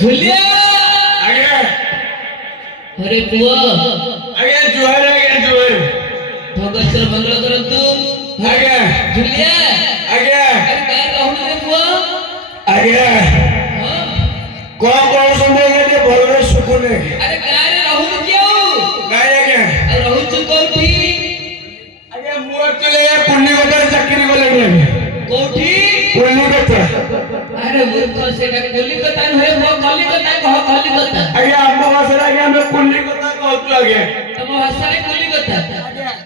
झुलिया आगे अरे पुआ आगे जुहर भगत मंगल करंतु आगे झुलिया आगे अरे काय कहू रे पुआ आगे हां कौन संदेह के भलरे सुकुने अरे काय रे रहू क्यों काय आगे अरे रहू चुकौठी आगे मुआ चले पुण्य बदर चाकरी को लेने कोठी कलिकता अरे वो सेटा कलिकता होय वो कलिकता कह कलिकता आगे हम भाषा आगे हम कलिकता कहतु आगे तम भाषा रे कलिकता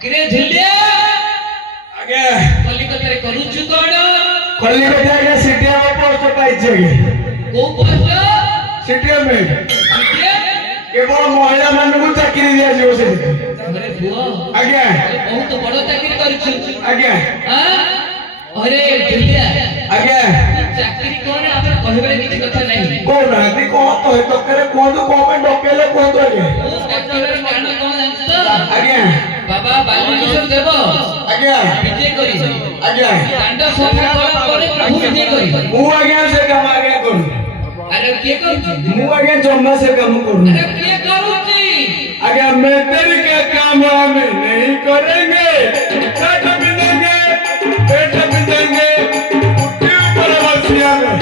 किरे झिलिया आगे कलिकता रे करूछु कोन कलिकता आगे सिटिया में पोस्ट पाइछे को पोस्ट सिटिया में केवल महिला मान को चाकरी दिया जो से अरे बुआ आगे बहुत बड़ चाकरी करिछु आगे हां अरे झिलिया आगे चाकरी कोन आपण कहबे किछ कथा नहीं कोन आदि को कहे तो करे कोन को पे डोकेले कोन तो आगे डॉक्टर मान कोन जानतो आगे बाबा बालकिशोर देव आगे विजय करी आगे कांड सफा करा करे प्रभु विजय करी मु आगे से काम आगे करू अरे के करू मु आगे जम्मा से काम करू अरे के करूची आगे मैं तेरी काम हम नहीं करेंगे, शर्ट पिंधेंगे, पेट पिंधेंगे, उसके ऊपर बसिया में।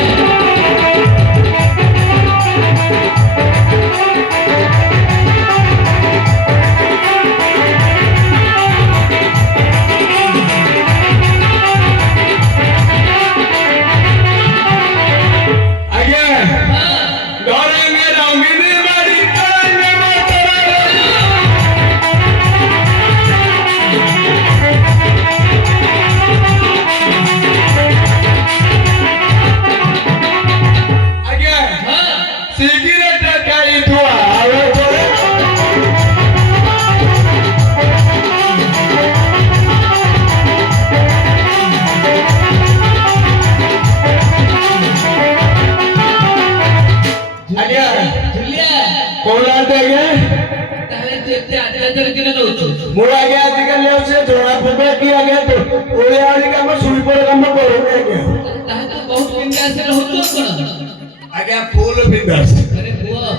फूल बिंदास अरे पुआ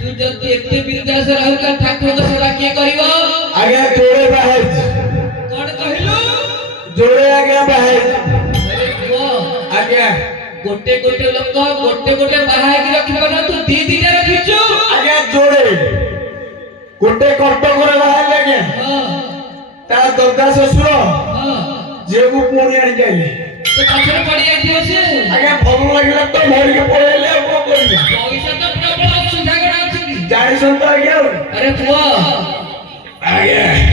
तू जब एते बिंदास रहू का ठाकुर का सेवा के करिवो जोड़े बाहर कोन कहिलो जोड़े बाहर अरे पुआ गोटे गोटे लोक गोटे बाहाय के रखिबो ना तू दी दी रखिछु जोड़े गोटे कटक रे बाहर लागे ता ददा ससुर जे को पुणी आनी जाइले तो पछरे पड़ी आइथियो से भल लागला तो मोर के पळेले को करिबा पैसा तो प्रबल सुधा गडा अछि जानि संत अरे पुआ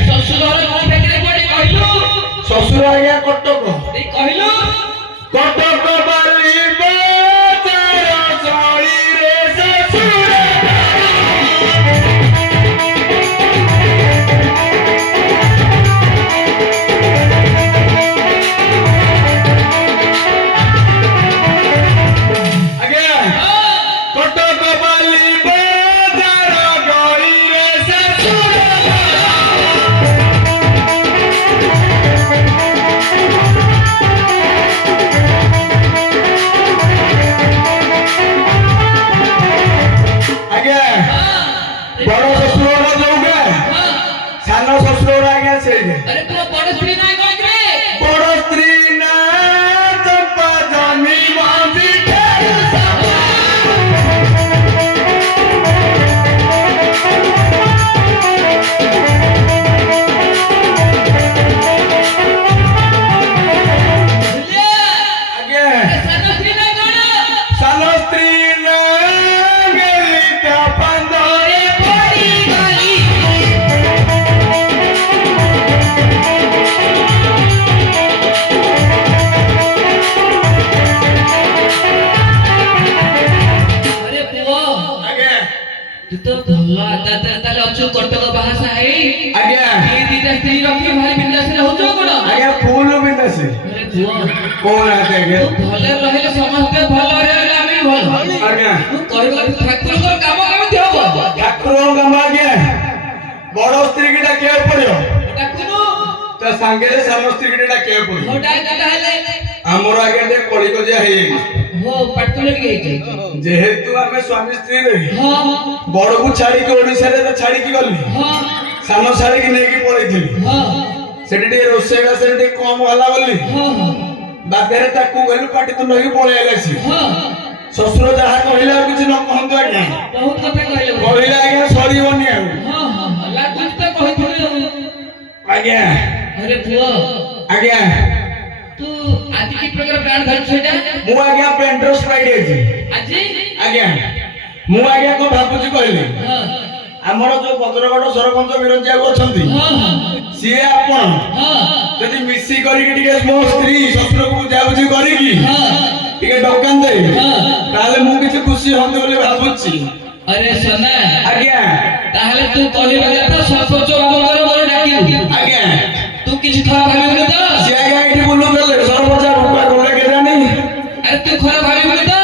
ससुर रे कोन फेकरे पड़ी कहिलो ससुर कटक ए कहिलो कटक बाली बाजार सोई रे ससुर कौन आते हैं भले रहले समस्त भले रहले आमी भल आज्ञा तू कहबा ठाकुर को काम केमति होबो ठाकुर काम आज्ञा बड़ स्त्री के डाके पड़ियो ठाकुर त संगे रे सानो स्त्री के डाके पड़ियो होडा दादा हेले हमर आगे दे कोली को जे हे हो पटकुले के हे जेहेतु हमें स्वामी स्त्री रे हां बड़ को छाड़ी के ओडिसा रे त छाड़ी की गली हां सानो छाड़ी के नेकी पड़ीथली हां सेठी रोसेगा सेठी कम होला बोली हां बाबेरे ताकू गलु पाटी तो लगी पळे आलेसी हां ससुर जहा कहिला किछ न कहंतो आज्ञा बहुत कथा कहले कहिला आज्ञा सरीबनी आ हां हां लागुच त कहिथले आज्ञा अरे पुआ आज्ञा तू आज की प्रकार प्राण धर छेटा मु आज्ञा पेंट्रोस फ्राइडे आज आज्ञा मु आज्ञा को भाबुची कहली हां हमर जो भद्रगढ़ सरपंच विरंजिया को छंती हां सिए आपण हां जदि मिसी करी के टिके मो स्त्री ससुर को जाबुची करी की हां टिके डकान दे हां ताले मु किछ खुशी होते बोले भाबुची अरे सोना आज्ञा ताहले तू कहले तो सरपंच बाबूर मोर डाकियो आज्ञा तू किछ खरा भाबिबो तो से आज्ञा एठी बोलु गले सरपंच रुपा कोले के जानी अरे तू खरा भाबिबो तो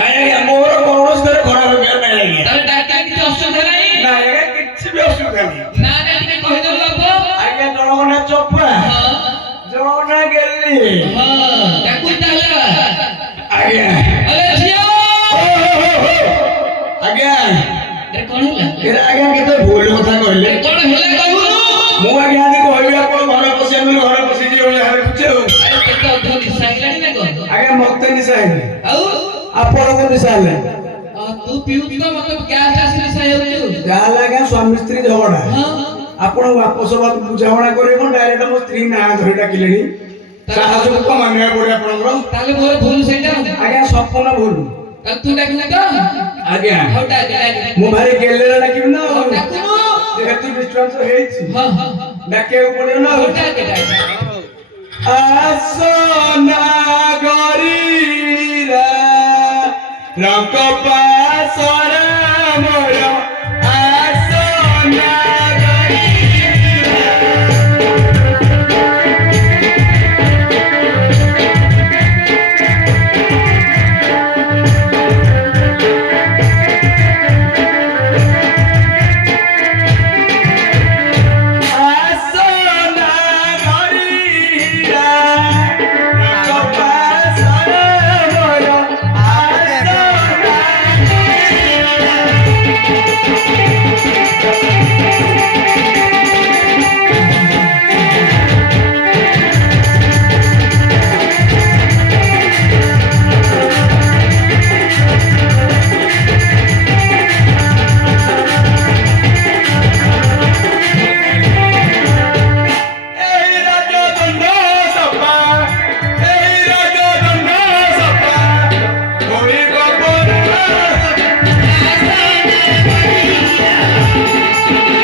नाही आज्ञा मोर कोनस करे खरा भाबिया नाही आज्ञा ताले डाका किछ असुविधा नाही नाही आज्ञा किछ भी असुविधा नाही ना ना टिके कहि दो बाबू आज्ञा जणगना चोपा हां जणगना गेली हां डाकू ताहला आज्ञा अरे झियो आज्ञा अरे कोन होला एरा आज्ञा केते भूल कथा कहले कोन ନିଶା ହେଇନି ଆଉ ଆପଣଙ୍କ ନିଶା ହେଲେ ତୁ ପିଉଛୁ ତ ମତେ ଗ୍ୟାସ ଆସିଲେ ସାଇ ହେଉଛୁ। ଯାହା ଲାଗେ ସ୍ୱାମୀ ସ୍ତ୍ରୀ ଝଗଡା ହଁ ଆପଣ ବାପ ସଭା ବୁଝାମଣା କରିବେ କଣ ଡାଇରେକ୍ଟ ମୋ ସ୍ତ୍ରୀ ନାଁ ଧରି ଡାକିଲେଣି ସାହାଯ୍ୟ କଣ ମାନିବାକୁ ପଡେ ଆପଣଙ୍କର ତାହେଲେ ମୋର ଭୁଲ ସେଇଟା। ଆଜ୍ଞା ସମ୍ପୂର୍ଣ୍ଣ ଭୁଲ ତାହେଲେ ତୁ ଡାକିଲେ ତ ଆଜ୍ଞା ହଉ ଡାକେ ଡାକେ। ମୁଁ ଭାରି ଗେଲେରେ ଡାକିବି ନା ଆଉ। ଡାକୁନୁ। ଯେହେତୁ ବିଶ୍ୱାସ ହେଇଛି ହଁ ହଁ ଡାକିବାକୁ ପଡିବ ନା ହଉ ଆଉ। ଡାକେ ଡାକେ। ଆସନା ଗରିରା ରଙ୍କ ପାସର